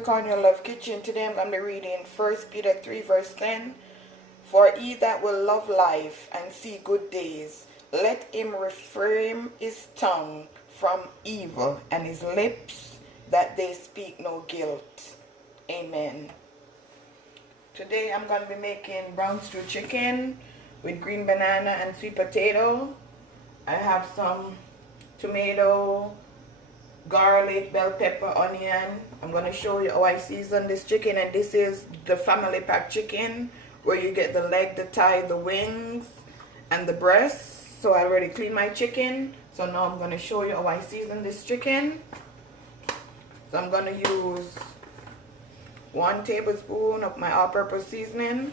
to Cornelialove Kitchen. Today I'm going to be reading 1 Peter 3 verse 10. For he that will love life and see good days, let him refrain his tongue from evil and his lips that they speak no guilt. Amen. Today I'm going to be making brown stew chicken with green banana and sweet potato. I have some tomato, garlic, bell pepper, onion. I'm going to show you how I season this chicken, and this is the family pack chicken where you get the leg, the thigh, the wings, and the breast. So I already cleaned my chicken, so now I'm going to show you how I season this chicken. So I'm going to use 1 tablespoon of my all-purpose seasoning.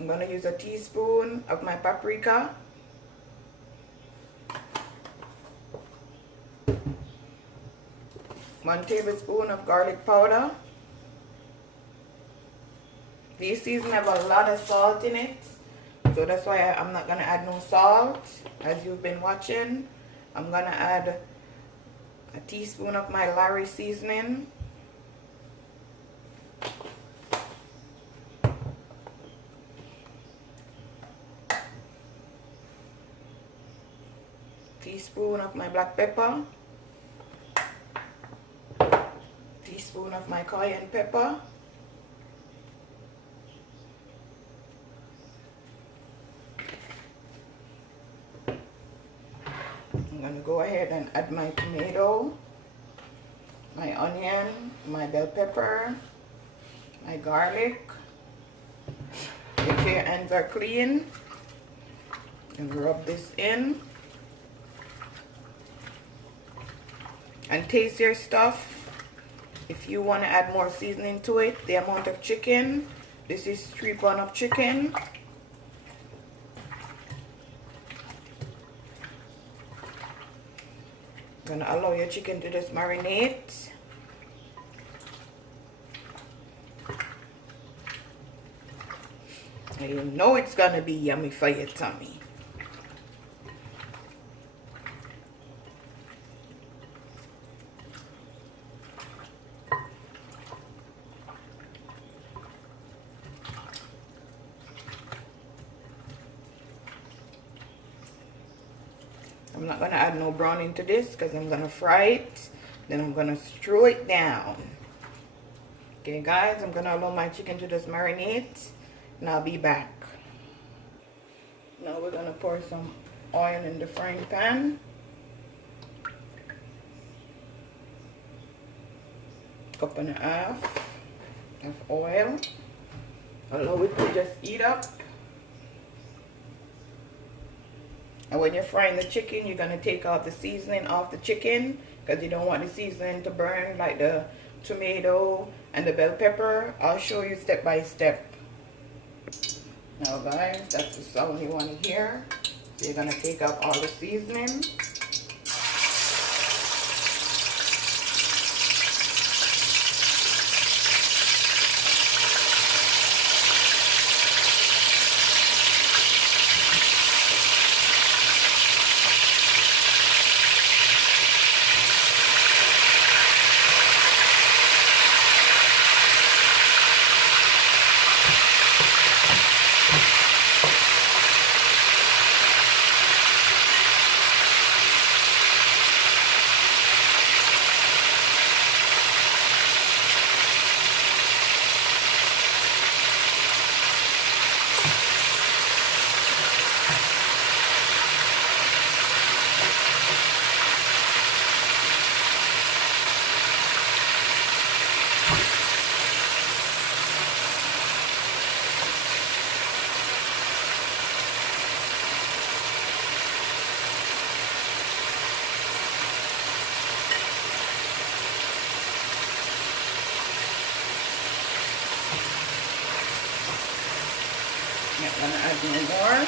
I'm going to use a teaspoon of my paprika. One tablespoon of garlic powder. These seasons have a lot of salt in it, so that's why I'm not going to add no salt. As you've been watching, I'm going to add a teaspoon of my lawry seasoning. Teaspoon of my black pepper, teaspoon of my cayenne pepper, I'm going to go ahead and add my tomato, my onion, my bell pepper, my garlic. If your hands are clean, and rub this in. And taste your stuff. If you want to add more seasoning to it, the amount of chicken. This is 3 pounds of chicken. Gonna allow your chicken to just marinate. And you know it's gonna be yummy for your tummy. I'm not going to add no browning to this because I'm going to fry it. Then I'm going to strew it down. Okay guys, I'm going to allow my chicken to just marinate. And I'll be back. Now we're going to pour some oil in the frying pan. Cup and a half of oil. Allow it to just heat up. And when you're frying the chicken, you're going to take out the seasoning off the chicken because you don't want the seasoning to burn like the tomato and the bell pepper. I'll show you step by step. Now guys, that's the sound you want to hear. So you're going to take out all the seasoning. Not gonna add no more.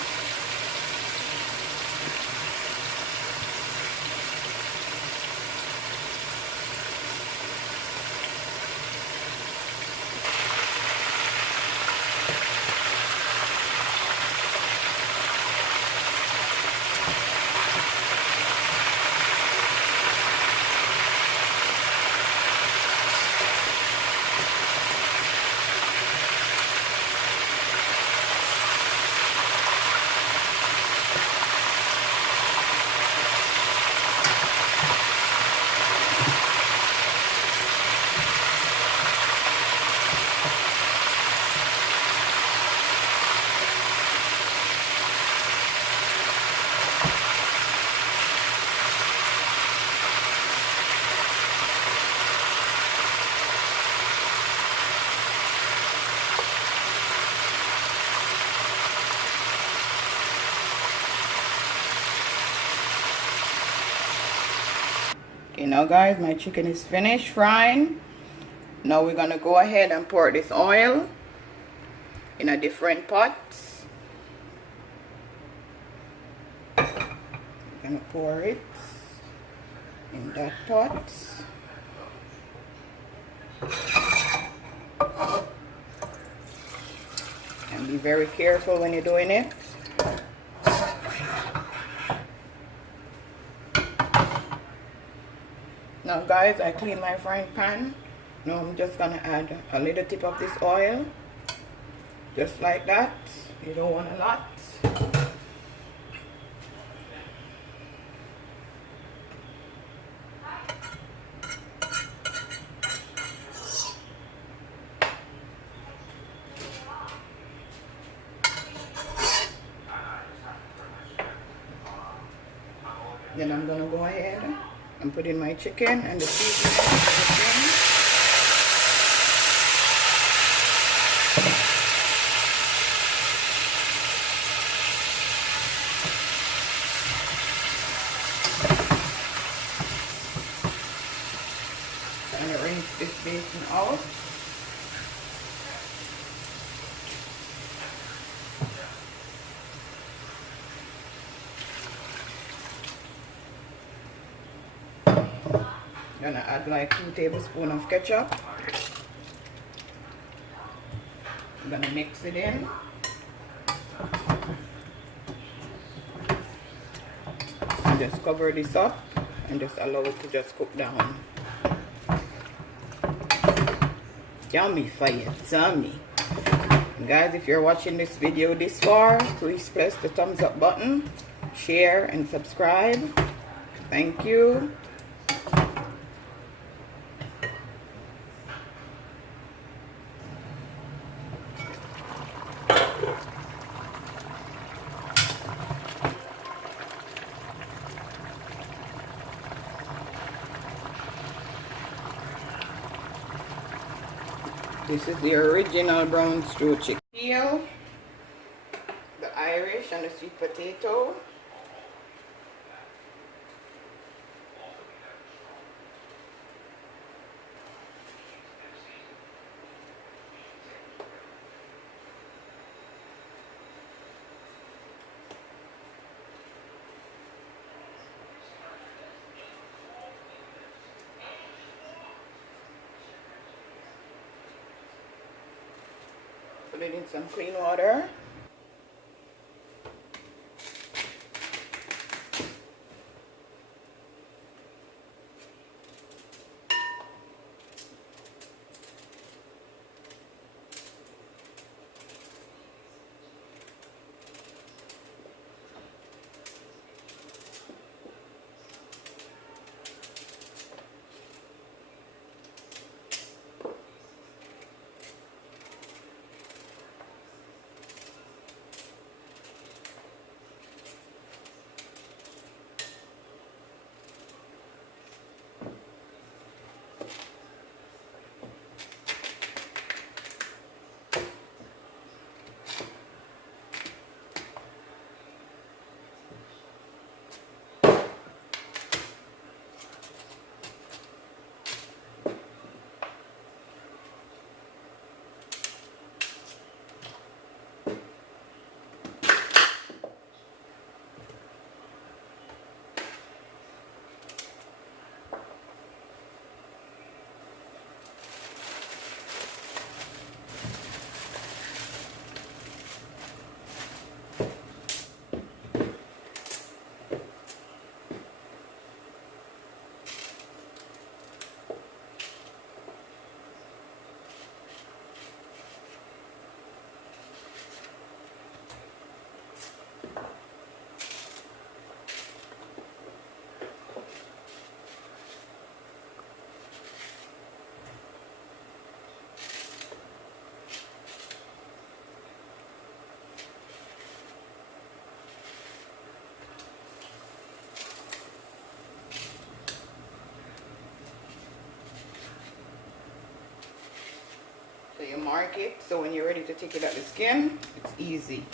Okay, now guys, my chicken is finished frying. Now we're gonna go ahead and pour this oil in a different pot. We're gonna pour it in that pot. And be very careful when you're doing it. Now guys, I clean my frying pan. Now I'm just gonna add a little tip of this oil. Just like that. You don't want a lot. Then I'm gonna go ahead and put in my chicken and the seasoning. And rinse this basin out. Gonna add like 2 tablespoons of ketchup. I'm gonna mix it in. And just cover this up and just allow it to just cook down. Yummy fire, yummy. And guys, if you're watching this video this far, please press the thumbs up button, share and subscribe. Thank you. This is the original brown stew chicken. Peel the Irish and the sweet potato. Put it in some clean water. So you mark it, so when you're ready to take it out the skin, it's easy.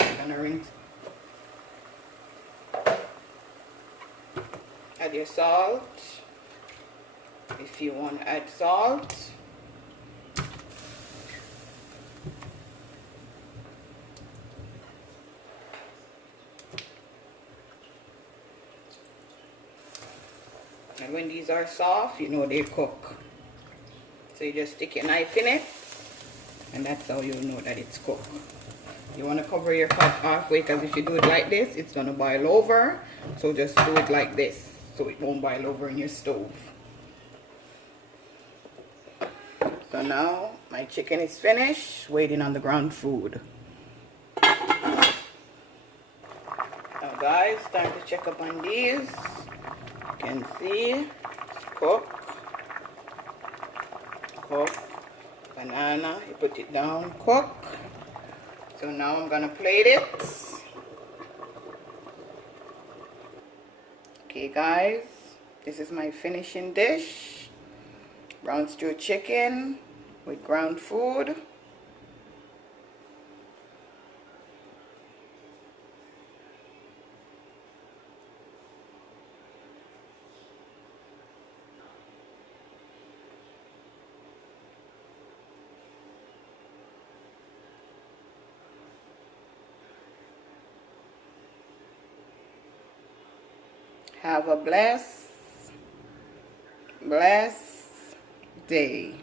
I'm gonna rinse add your salt if you want to add salt. And when these are soft, you know they cook. So you just stick your knife in it, and that's how you know that it's cooked. You want to cover your pot halfway, because if you do it like this, it's going to boil over. So just do it like this, so it won't boil over in your stove. So now my chicken is finished, waiting on the ground food. Now guys, time to check up on these. You can see it's cooked. Cook. Banana, you put it down, cook. So now I'm gonna plate it. Okay guys, this is my finishing dish. Brown stew chicken with ground food. Have a blessed day.